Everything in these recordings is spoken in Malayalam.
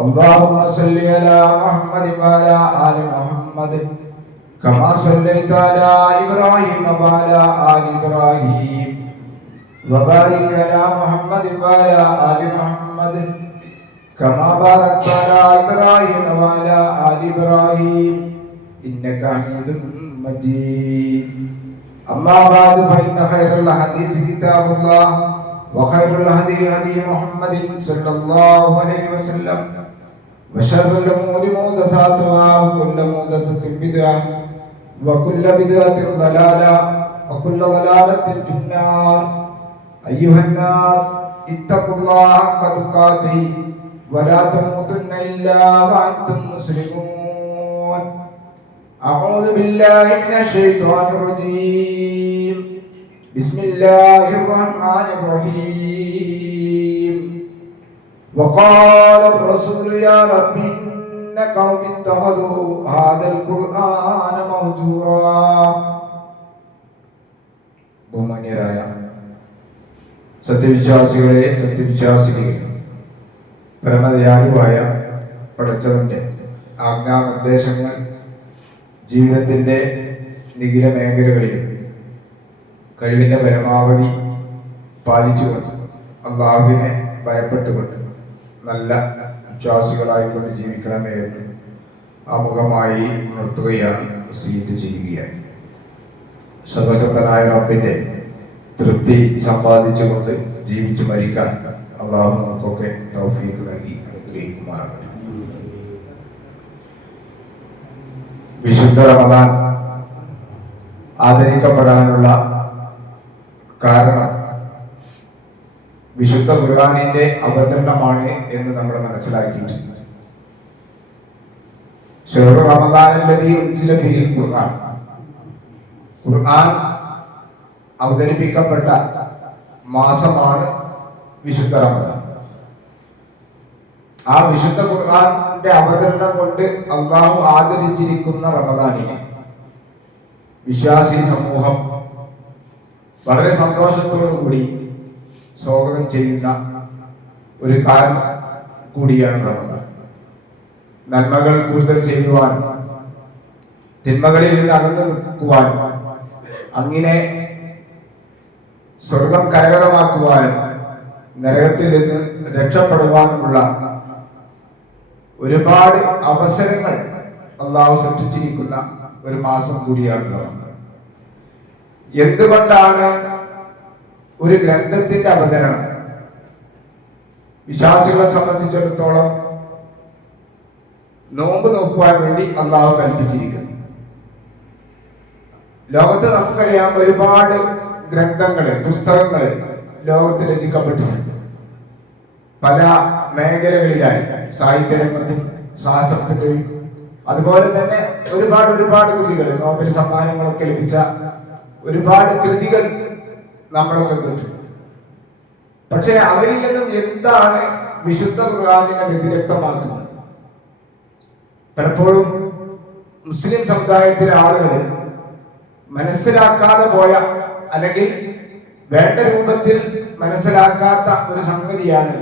اللهم صل على محمد وعلى آل محمد كما صليت على إبراهيم وعلى آل إبراهيم وبارك على محمد وعلى آل محمد كما باركت على إبراهيم وعلى آل إبراهيم إنك حميد مجيد. أما بعد فإن خير الحديث كتاب الله وخير الهدي هدي محمد صلى الله عليه وسلم وشر الأمور محدثاتها وكل محدثة بدعة وكل بدعة ضلالة وكل ضلالة في النار. أيها الناس اتقوا الله حق تقاته ولا تموتن إلا وأنتم مسلمون. أعوذ بالله من الشيطان الرجيم. بسم الله الرحمن الرحيم. وقال الرسول يا رب إن قوم اتخذوا هذا القرآن مهجورا. ബഹുമാന്യരായ സത്യവിശ്വാസികളെ സത്യവിശ്വാസികളെ, പരമദയാലുവായ പടച്ചവന്റെ ആജ്ഞാനിർദ്ദേശങ്ങൾ ജീവിതത്തിന്റെ നിഖില മേഖലകളിലും കഴിവിന്റെ പരമാവധി പാലിച്ചുകൊണ്ട് അള്ളാഹുവിനെ ഭയപ്പെട്ടുകൊണ്ട് നല്ല വിശ്വാസികളായിക്കൊണ്ട് ജീവിക്കണമേ എന്ന് ആമുഖമായി ഉണർത്തുകയാണ്, വസിയത്ത് ചെയ്യുകയാണ്. സർവശക്തനായ റബ്ബിന്റെ തൃപ്തി സമ്പാദിച്ചുകൊണ്ട് ജീവിച്ചു മരിക്കാൻ അള്ളാഹു നമുക്കൊക്കെ തൗഫീഖ് നൽകി അനുഗ്രഹിക്കുമാറാകട്ടെ. വിശുദ്ധ റമദാൻ ആദരിക്കപ്പെടാനുള്ള കാരണം വിശുദ്ധ ഖുർആനിന്റെ അവതരണമാണ് എന്ന് നമ്മൾ മനസ്സിലാക്കിയിട്ടുണ്ട്. ശഹ്റു റമദാനല്ലദീ ഉൻസില ഫീഹിൽ ഖുർആൻ, ഖുർആൻ അവതരിപ്പിക്കപ്പെട്ട മാസമാണ് വിശുദ്ധ റമദാൻ. ആ വിശുദ്ധ ഖുർആന്റെ അവതരണം കൊണ്ട് അള്ളാഹു ആദരിച്ചിരിക്കുന്ന റമദാനിനെ വിശ്വാസി സമൂഹം വളരെ സന്തോഷത്തോടുകൂടി സ്വാഗതം ചെയ്യുന്ന ഒരു കാലം കൂടിയാണ് റമദാൻ. നന്മകൾ കൂടുതൽ ചെയ്യുവാനും തിന്മകളിൽ നിന്ന് അകന്നു നിൽക്കുവാനും അങ്ങനെ സ്വർഗം കരകതമാക്കുവാനും നരകത്തിൽ നിന്ന് രക്ഷപ്പെടുവാനുമുള്ള ഒരുപാട് അവസരങ്ങൾ അള്ളാഹു സൃഷ്ടിച്ചിരിക്കുന്ന ഒരു മാസം കൂടിയാണ് റമദാൻ. എന്തുകൊണ്ടാണ് ഒരു ഗ്രന്ഥത്തിന്റെ അവതരണം വിശ്വാസികളെ സംബന്ധിച്ചിടത്തോളം നോമ്പ് നോക്കുവാൻ വേണ്ടി അള്ളാഹു കൽപ്പിച്ചിരിക്കുന്നു? ലോകത്ത് നമുക്കറിയാം, ഒരുപാട് ഗ്രന്ഥങ്ങള്, പുസ്തകങ്ങള് ലോകത്ത് രചിക്കപ്പെട്ടിട്ടുണ്ട്. പല മേഖലകളിലായി, സാഹിത്യരംഗത്തും ശാസ്ത്രത്തിന്റെയും അതുപോലെ തന്നെ ഒരുപാട് കൃതികൾ, നോബൽ സമ്മാനങ്ങളൊക്കെ ലഭിച്ച ഒരുപാട് കൃതികൾ നമ്മളൊക്കെ കേട്ടിട്ടുണ്ട്. പക്ഷെ അവരിൽ നിന്നും എന്താണ് വിശുദ്ധ ഖുർആനിനെ വ്യതിരക്തമാക്കുന്നത്? പലപ്പോഴും മുസ്ലിം സമുദായത്തിലെ ആളുകൾ മനസ്സിലാക്കാതെ പോയ, അല്ലെങ്കിൽ വേണ്ട രൂപത്തിൽ മനസ്സിലാക്കാത്ത ഒരു സംഗതിയാണ്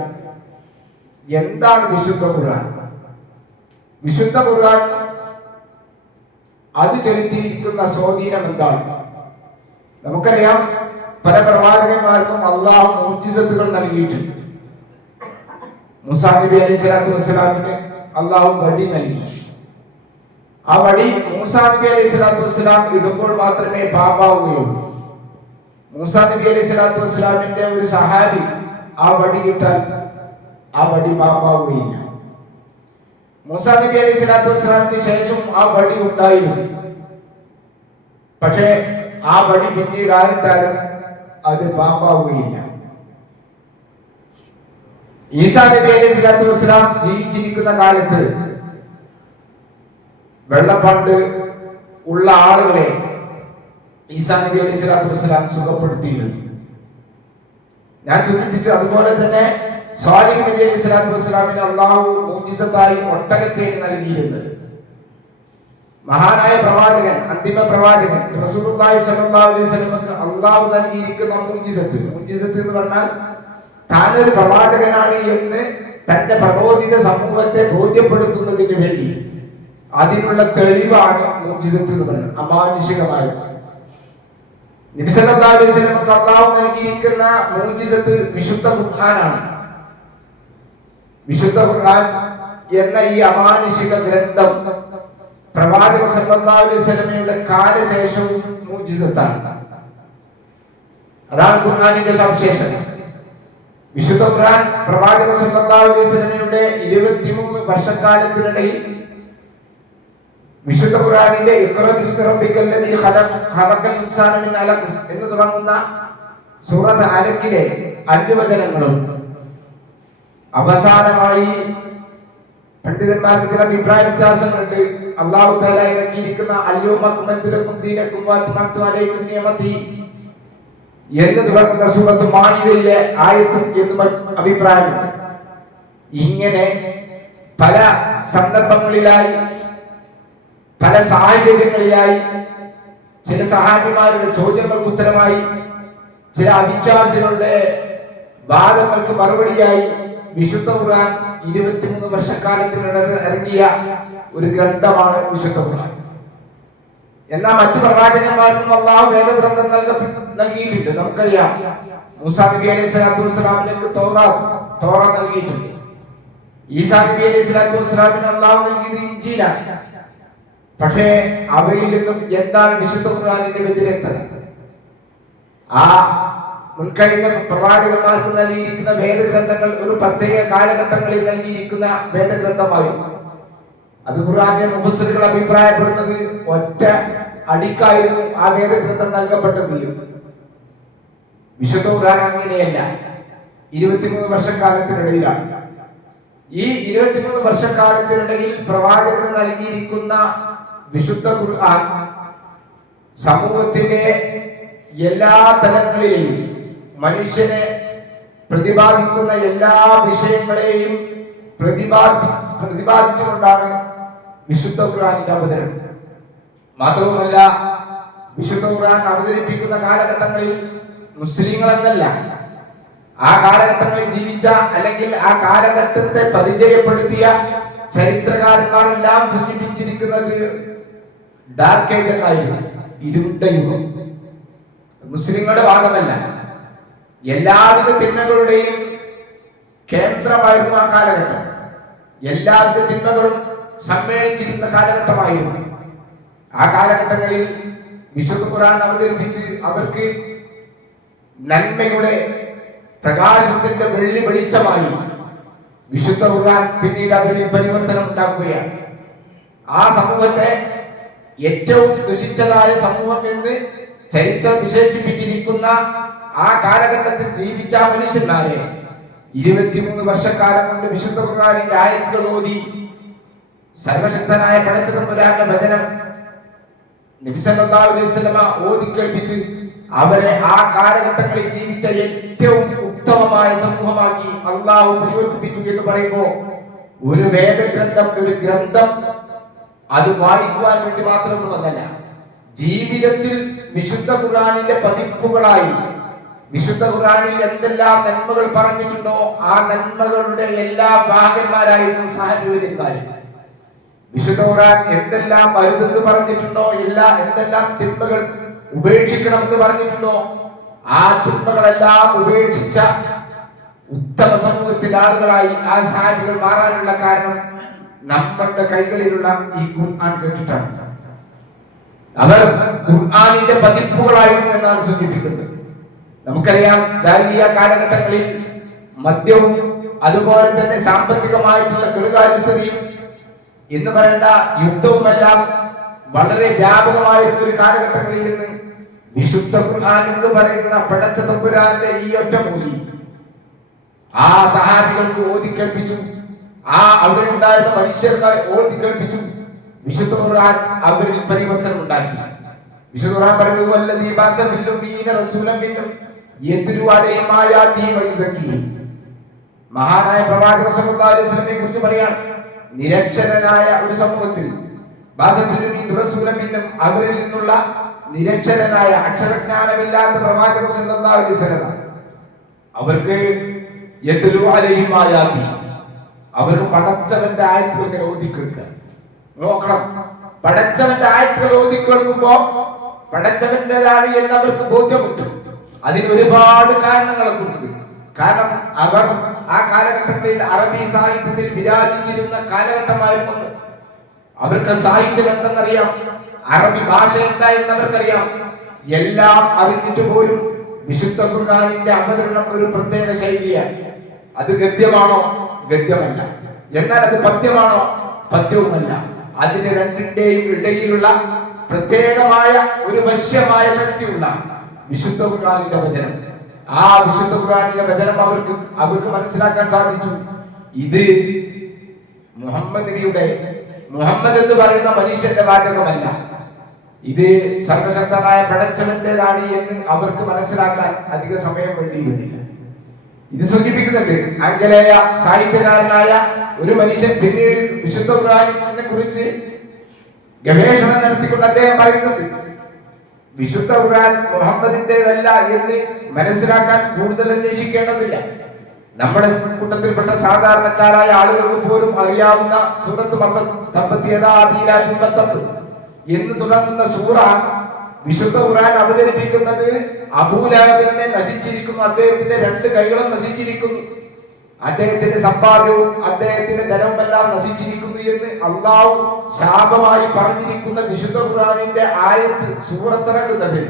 എന്താണ് വിശുദ്ധ ഖുർആൻ. വിശുദ്ധ ഖുർആൻ അത് ചെലുത്തിയിരിക്കുന്ന സ്വാധീനം എന്താണ്? നമുക്കറിയാം, പല പ്രവാചകന്മാർക്കും അള്ളാഹു മുഅ്ജിസത്തുകൾ നൽകിയിട്ടുണ്ട്. മൂസാ നബി അലൈഹി സ്വലാത്തു വസ്സലാമിന് അള്ളാഹു വടി നൽകി. ആ വടി മൂസാ നബി അലൈഹി സ്വലാത്തു വസ്സലാം ഇടുമ്പോൾ മാത്രമേ പാപാവുകയുള്ളൂ. മൂസാ നബി അലൈഹി സ്വലാത്തു വസ്സലാമിന്റെ ഒരു സഹാബി ആ വടി ഇട്ടാൽ ആ വടി പാപാവുകയില്ല. മൂസാ നബി അലൈഹി സ്വലാത്തു വസ്സലാമിന് ശേഷം ആ വടി ഉണ്ടായിരുന്നു. പക്ഷേ ആ വടി പിന്നീട് ആരിട്ടാലും അത് പാമ്പാവുകയില്ല. ഈസാ നബി അലൈഹി സ്വലാത്തു വസ്സലാം ജീവിച്ചിരിക്കുന്ന കാലത്ത് വെള്ളപ്പാണ്ട് ഉള്ള ആളുകളെ ഈസാ നബി അലൈഹി സ്വലാത്തു വസ്സലാം സുഖപ്പെടുത്തിയിരുന്നു. ഞാൻ സൂചിപ്പിച്ചു. അതുപോലെ തന്നെ സ്വാലിഹ് നബി അലൈഹി സ്വലാത്തു വസ്സലാമിന് അള്ളാഹു മുഅ്ജിസത്തായി ഒട്ടകത്തേന് നൽകിയിരുന്നത്. മഹാനായ പ്രവാചകൻ, അന്തിമ പ്രവാചകൻ റസൂലുള്ളാഹി സ്വല്ലല്ലാഹു അലൈഹി വസല്ലമക്ക് അള്ളാഹു നൽകിയിരിക്കുന്ന മുഅ്ജിസത്ത് എന്ന് പറഞ്ഞാൽ താനൊരു പ്രവാചകനാണ് എന്ന് തന്റെ പ്രബോധിത സമൂഹത്തെ ബോധ്യപ്പെടുത്തുന്നതിന് വേണ്ടി അതിനുള്ള തെളിവാണ് മുഅ്ജിസത്ത് എന്ന് പറയുന്നത്, അമാനുഷികമായത്. നബി സല്ലല്ലാഹു അലൈഹി വസല്ലമക്ക് അല്ലാഹു നൽകിയിരിക്കുന്ന മുഅ്ജിസത്ത് വിശുദ്ധ ഖുർആനാണ്. വിശുദ്ധ ഖുർആൻ എന്ന ഈ അമാനുഷിക ഗ്രന്ഥം പ്രവാചക സല്ലല്ലാഹു അലൈഹി വസല്ലമയുടെ കാലശേഷവും മുഅ്ജിസത്താണ്. അതാണ് ഖുർആനിന്റെ സവിശേഷത. വിശുദ്ധ ഖുർആൻ പ്രവാചക സല്ലല്ലാഹു അലൈഹി വസല്ലമയുടെ 23 വർഷക്കാലത്തിനിടയിൽ വിശുദ്ധ ഖുർആനിന്റെ ഇഖ്റ ബിസ്മി റബ്ബിക്കൽ ലദീ ഖലഖൽ ഇൻസാന മിൻ അലഖ് എന്ന് തുടങ്ങുന്ന സൂറത്ത് അലഖിലെ 5 വചനങ്ങളും അവസാനമായി പണ്ഡിതന്മാർക്ക് ചില അഭിപ്രായ വ്യത്യാസങ്ങളുണ്ട്. അല്ലാഹു തആല ഇറക്കിയിരിക്കുന്ന അൽയൗമ അക്മൽതു ലക്കും ദീനക്കും വഅത്മംതു അലൈക്കും നിഅമതി എന്ന് തുടങ്ങുന്ന സൂറത്ത് മാഇദയിലെ ആയത്തും എന്നും അഭിപ്രായമുണ്ട്. ഇങ്ങനെ പല സന്ദർഭങ്ങളിലായി പല സാഹചര്യങ്ങളിലായി ചില സഹാബിമാരുടെ ചോദ്യങ്ങൾക്ക് ഉത്തരമായി, ചില അവിശ്വാസികളുടെ വാദങ്ങൾക്ക് മറുപടിയായി വിശുദ്ധ ഖുർആൻ 23 വർഷക്കാലത്തിനിടെ ഇറങ്ങിയ ഒരു ഗ്രന്ഥമാണ് വിശുദ്ധ ഖുർആൻ. എന്നാൽ മറ്റു പ്രവാചകന്മാർക്കും അല്ലാഹു വേദഗ്രന്ഥം നൽകിയിട്ടുണ്ട്. നമുക്കറിയാം, മൂസാ നബി അലൈഹി സ്വലാത്തു വസ്സലാമിലേക്ക് തൗറാത്ത് നൽകിയിട്ടുണ്ട്. ഈസാ നബി അലൈഹി സ്വലാത്തു വസ്സലാമിന് അല്ലാഹു നൽകിയത് ഇൻജീലാണ്. പക്ഷേ അവയിൽ നിന്നും എന്താണ് വിശുദ്ധ ഖുർആനിന്റെ വ്യതിരക്തത? ആ മുൻകഴിഞ്ഞ പ്രവാചകന്മാർക്ക് നൽകിയിരിക്കുന്ന വേദഗ്രന്ഥങ്ങൾ ഒരു പ്രത്യേക കാലഘട്ടങ്ങളിൽ നൽകിയിരിക്കുന്ന വേദഗ്രന്ഥമായിരുന്നു. അത് ഖുർആനിലെ മുഫസ്സിറുകൾ അഭിപ്രായപ്പെടുന്നത് ഒറ്റ അടിക്കായിരുന്നു ആ വേദഗ്രന്ഥം നൽകപ്പെട്ടത്. വിശുദ്ധ ഖുർആൻ അങ്ങനെയല്ല, 23 വർഷക്കാലത്തിനിടയിലാണ്. ഈ 23 വർഷക്കാലത്തിനിടയിൽ പ്രവാചകന് നൽകിയിരിക്കുന്ന വിശുദ്ധ ഖുർആൻ സമൂഹത്തിന്റെ എല്ലാ തലങ്ങളിലെയും മനുഷ്യനെ പ്രതിപാദിക്കുന്ന എല്ലാ വിഷയങ്ങളെയും പ്രതിപാദിച്ചുകൊണ്ടാണ് വിശുദ്ധ ഖുർആനിന്റെ അവതരണം. മാത്രവുമല്ല, വിശുദ്ധ ഖുർആൻ അവതരിപ്പിക്കുന്ന കാലഘട്ടങ്ങളിൽ മുസ്ലിങ്ങൾ എന്നല്ല, ആ കാലഘട്ടങ്ങളിൽ ജീവിച്ച അല്ലെങ്കിൽ ആ കാലഘട്ടത്തെ പരിചയപ്പെടുത്തിയ ചരിത്രകാരന്മാരെല്ലാം സൂചിപ്പിച്ചിരിക്കുന്നത് ഡാർക്ക് ഏജ് ആയിരുന്നു, ഇരുണ്ട യുഗം. മുസ്ലിങ്ങളുടെ ഭാഗമല്ല, എല്ലാവിധ തിന്മകളുടെയും കേന്ദ്രമായിരുന്നു ആ കാലഘട്ടം. എല്ലാവിധ തിന്മകളും സമ്മേളിച്ചിരുന്ന കാലഘട്ടമായിരുന്നു. ആ കാലഘട്ടങ്ങളിൽ വിശുദ്ധ ഖുർആൻ അവതരിപ്പിച്ച് അവർക്ക് നന്മയുടെ പ്രകാശത്തിന്റെ വെള്ളി വെളിച്ചമായി വിശുദ്ധ ഖുർആൻ പിന്നീട് അവരിൽ പരിവർത്തനം ഉണ്ടാക്കുകയാണ്. ആ സമൂഹത്തെ ഏറ്റവും ദുഷിച്ചതായ സമൂഹം എന്ന് ചരിത്രം വിശേഷിപ്പിച്ചിരിക്കുന്ന ആ കാലഘട്ടത്തിൽ ജീവിച്ച മനുഷ്യന്മാരെ 23 വർഷക്കാലം കൊണ്ട് വിശുദ്ധ ഖുർആനിന്റെ ആയത്തുകൾ ഓതി സർവശക്തനായ പടച്ചതമ്പുരാന്റെ വചനം നബി സല്ലല്ലാഹു അലൈഹി വസല്ലമ ഓതി കേൾപ്പിച്ച് അവരെ ആ കാലഘട്ടങ്ങളിൽ ജീവിച്ച ഏറ്റവും ഉത്തമമായ സമൂഹമാക്കി അള്ളാഹു പരിവർത്തിപ്പിച്ചു എന്ന് പറയുമ്പോൾ ഒരു വേദഗ്രന്ഥം, ഒരു ഗ്രന്ഥം അത് വായിക്കുവാൻ വേണ്ടി മാത്രമുള്ളതല്ല, ജീവിതത്തിൽ വിശുദ്ധ ഖുർആനിന്റെ പതിപ്പുകളായി വിശുദ്ധ ഖുർആനിൽ എന്തെല്ലാം നന്മകൾ പറഞ്ഞിട്ടുണ്ടോ ആ നന്മകളുടെ എല്ലാ ഭാഗന്മാരായിരുന്നു സഹജീവന്മാർ. വിശുദ്ധ ഖുർആൻ എന്തെല്ലാം അരുതെന്ന് പറഞ്ഞിട്ടുണ്ടോ, എന്തെല്ലാം തിന്മകൾ ഉപേക്ഷിക്കണമെന്ന് പറഞ്ഞിട്ടുണ്ടോ ആ തിന്മകളെല്ലാം ഉപേക്ഷിച്ച ഉത്തമ സമൂഹത്തിന്റെ ആളുകളായി ആ സഹാബികൾ മാറാനുള്ള കാരണം നമ്മളുടെ കൈകളിലുള്ള ഈ ഖുർആൻ കേട്ടിട്ടാണ്. അവർ ഖുർആനിന്റെ പതിപ്പുകളായിരുന്നു എന്നാണ് സൂചിപ്പിക്കുന്നത്. നമുക്കറിയാം, ജാഹിലിയ്യ കാലഘട്ടങ്ങളിൽ മദ്യവും അതുപോലെ തന്നെ സാമ്പത്തികമായിട്ടുള്ള കെടുകാര്യസ്ഥതയും എന്ന് പറയേണ്ട യുദ്ധവുമെല്ലാം വളരെ വ്യാപകമായിരുന്ന ഒരു കാലഘട്ടങ്ങളിൽ നിന്ന് വിശുദ്ധ ഖുർആൻ എന്ന് പറയുന്ന പടച്ച തമ്പുരാന്റെ ഈ ഒറ്റ മൂലി ആ സഹാബികൾക്ക് ഓതി കേൾപ്പിച്ചു. ആ അവിടെ ഉണ്ടായിരുന്ന മനുഷ്യർക്ക് ഓതി കേൾപ്പിച്ചു. വിശുദ്ധ ഖുർആൻ അവരിൽ പരിവർത്തനം ഉണ്ടാക്കി. വിശുദ്ധ ഖുർആൻ പറഞ്ഞു, വല്ലദീ ബഅസ ഫിൽ ഉമ്മീന റസൂലൻ മിൻഹും യത്ലു അലൈഹിം ആയാതിഹി വയുസക്കിഹിം. മഹാനായ പ്രവാചകൻ സല്ലല്ലാഹു അലൈഹി വസല്ലമയെ കുറിച്ച് പറയാണ്, നിരക്ഷരനായ ഒരു സമൂഹത്തിൽ ബഅസ ഫിൽ ഉമ്മീന റസൂലൻ മിൻഹും അവരിൽ നിന്നുള്ള നിരക്ഷരനായ അക്ഷരജ്ഞാനമില്ലാത്ത പ്രവാചകൻ സല്ലല്ലാഹു അലൈഹി വസല്ലം അവർക്ക് യത്ലു അലൈഹിം ആയാതിഹി അവർക്ക് പടച്ചവന്റെ ആയത്തുകൾ ഇങ്ങനെ ഓതിക്കേൾക്കുക. നോക്കണം, പടച്ചവന്റെ ആയത്തുകൾ ഓതിക്കേൾക്കുമ്പോ പടച്ചവന്റേതാണ് എന്ന് അവർക്ക് ബോധ്യമുണ്ട്. അതിന് ഒരുപാട് കാരണങ്ങളൊക്കെ ഉണ്ട്. കാരണം അവർ ആ കാലഘട്ടങ്ങളിൽ അറബി സാഹിത്യത്തിൽ വിരാജിച്ചിരുന്ന കാലഘട്ടമായിരുന്നു. അവർക്ക് സാഹിത്യം എന്തെന്നറിയാം, അറബി ഭാഷ എന്തായെന്ന് അവർക്കറിയാം. എല്ലാം അറിഞ്ഞിട്ട് പോലും വിശുദ്ധ ഖുർആനിന്റെ അവതരണം ഒരു പ്രത്യേക ശൈലിയാണ്. അത് ഗദ്യമാണോ? ഗദ്യമല്ല. എന്നാൽ അത് പദ്യമാണോ? പദ്യവുമല്ല. അതിന് രണ്ടിന്റെയും ഇടയിലുള്ള പ്രത്യേകമായ ഒരു വശ്യമായ ശക്തിയുള്ള വിശുദ്ധ ഖുർആനിന്റെ വചനം. ആ വിശുദ്ധ ഖുർആനിന്റെ വചനം അവർക്ക് മനസ്സിലാക്കാൻ സാധിച്ചു. ഇത് മുഹമ്മദ് എന്ന് പറയുന്ന മനുഷ്യന്റെ വാചകമല്ല, ഇത് സർവശക്തനായ പടച്ചവന്റേതാണ് എന്ന് അവർക്ക് മനസ്സിലാക്കാൻ അധിക സമയം വേണ്ടിയിരുന്നില്ല. ഇത് സൂചിപ്പിക്കുന്നുണ്ട്, ആംഗലേയ സാഹിത്യകാരനായ ഒരു മനുഷ്യൻ പിന്നീട് വിശുദ്ധ ഖുർആനിനെ കുറിച്ച് ഗവേഷണം നടത്തിക്കൊണ്ട് അദ്ദേഹം പറയുന്നുണ്ട്, വിശുദ്ധ ഖുർആൻ മുഹമ്മദിന്റേതല്ല എന്ന് മനസ്സിലാക്കാൻ കൂടുതൽ അന്വേഷിക്കേണ്ടതില്ല. നമ്മുടെ കൂട്ടത്തിൽപ്പെട്ട സാധാരണക്കാരായ ആളുകൾക്ക് പോലും അറിയാവുന്ന സൂറത്ത് മസദ് എന്ന് തുടങ്ങുന്ന സൂറ വിശുദ്ധ ഖുർആൻ അവതരിപ്പിക്കുന്നത് അബൂലഹബിനെ നശിച്ചിരിക്കുന്നു, അദ്ദേഹത്തിന്റെ 2 കൈകളും നശിച്ചിരിക്കുന്നു, അദ്ദേഹത്തിന്റെ സമ്പാദ്യവും അദ്ദേഹത്തിന്റെ ധനവുമെല്ലാം നശിച്ചിരിക്കുന്നു എന്ന് അള്ളാഹു ശാപമായി പറഞ്ഞിരിക്കുന്ന വിശുദ്ധ ഖുർആനിന്റെ ആയത്ത് സൂറത്തിറങ്ങുന്നത്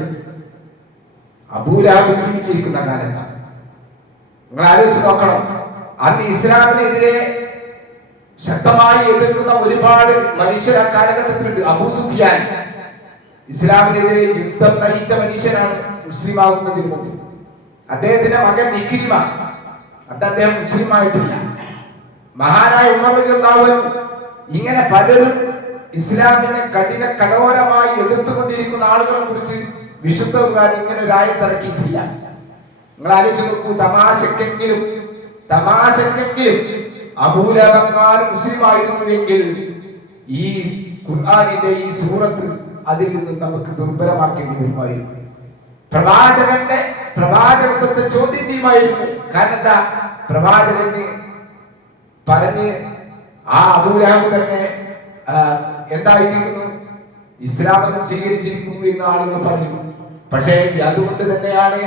അബൂലഹബ് ജീവിച്ചിരിക്കുന്ന കാലത്താണ്. നിങ്ങൾ ആലോചിച്ച് നോക്കണം, അന്ന് ഇസ്ലാമിനെതിരെ ശക്തമായി എതിർക്കുന്ന ഒരുപാട് മനുഷ്യർ ആ കാലഘട്ടത്തിലുണ്ട്. അബൂ സുഫിയാൻ ഇസ്ലാമിനെതിരെ യുദ്ധം നയിച്ച മനുഷ്യനാണ് മുസ്ലിം ആകുന്നതിന് മുമ്പ്. അദ്ദേഹത്തിന്റെ മകൻ ഇക്രിമ, അദ്ദേഹം മുസ്ലിം ആയിട്ടില്ല. മഹാനായ ഉമർ റളിയല്ലാഹു അൻഹു, ഇങ്ങനെ പലരും ഇസ്ലാമിനെ കഠോരമായി എതിർത്തുകൊണ്ടിരിക്കുന്ന ആളുകളെ കുറിച്ച് വിശുദ്ധ ഖുർആൻ ഇങ്ങനെ ഒരു ആയത്ത് ഇറക്കിയിട്ടില്ല. നിങ്ങൾ ആലോചിച്ച് നോക്കൂ, തമാശക്കെങ്കിലും അബൂലഹബ് മുസ്ലിം ആയിരുന്നുവെങ്കിൽ ഈ ഖുർആനിന്റെ ഈ സൂറത്ത് അതിൽ നിന്ന് നമുക്ക് ദുർബലമാക്കേണ്ടി വരുമായിരുന്നു. പ്രവാചകത്വത്തെ ചോദ്യം ചെയ്യുമായിരുന്നു. കാരണം എന്താ, പ്രവാചകന് പറഞ്ഞ് ആ അബൂലഹബ് തന്നെ എന്തായിരിക്കുന്നു, ഇസ്ലാം മതം സ്വീകരിച്ചിരിക്കുന്നു എന്ന് ആളുകൾ പറഞ്ഞു. പക്ഷേ അതുകൊണ്ട് തന്നെയാണ്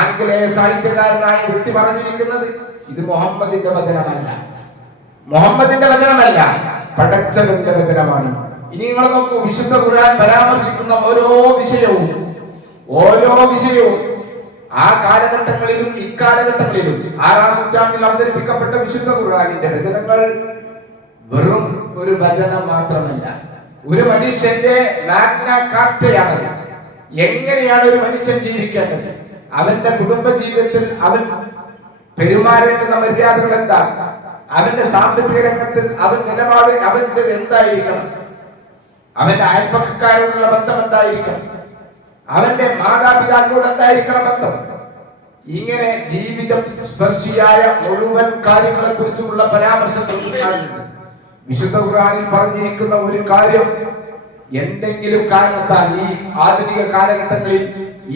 ആംഗലേയ സാഹിത്യകാരനായ വ്യക്തി പറഞ്ഞിരിക്കുന്നത്, ഇത് മുഹമ്മദിന്റെ വചനമല്ല, പടച്ചവന്റെ വചനമാണ്. ഇനി നിങ്ങൾ നോക്കൂ, വിശുദ്ധ ഖുർആൻ പരാമർശിക്കുന്ന ഓരോ വിഷയവും ആ കാലഘട്ടങ്ങളിലും ഇക്കാലഘട്ടങ്ങളിലും 6-ാം നൂറ്റാണ്ടിൽ അവതരിപ്പിക്കപ്പെട്ട വിശുദ്ധ ഖുർആനിന്റെ വചനങ്ങൾ വെറും ഒരു വചനം മാത്രമല്ല, ഒരു മനുഷ്യന്റെ മാഗ്ന കാർട്ടയാണത്. എങ്ങനെയാണ് ഒരു മനുഷ്യൻ ജീവിക്കേണ്ടത്, അവന്റെ കുടുംബ ജീവിതത്തിൽ അവൻ പെരുമാറേണ്ടുന്ന മര്യാദകൾ എന്താ, അവന്റെ സാമ്പത്തിക രംഗത്തിൽ അവൻ നിലപാട് അവന്റെ എന്തായിരിക്കണം, അവന്റെ അയൽപ്പക്കാരോടുള്ള ബന്ധം എന്തായിരിക്കണം, അവന്റെ മാതാപിതാക്കളോട് എന്തായിരിക്കണം ബന്ധം, ഇങ്ങനെ ജീവിതം സ്പർശിയായ മുഴുവൻ കാര്യങ്ങളെ കുറിച്ചുള്ള പരാമർശങ്ങൾ വിശുദ്ധ ഖുർആനിൽ പറഞ്ഞിരിക്കുന്ന ഒരു കാര്യം എന്തെങ്കിലും കാരണത്താൽ ഈ ആധുനിക കാലഘട്ടങ്ങളിൽ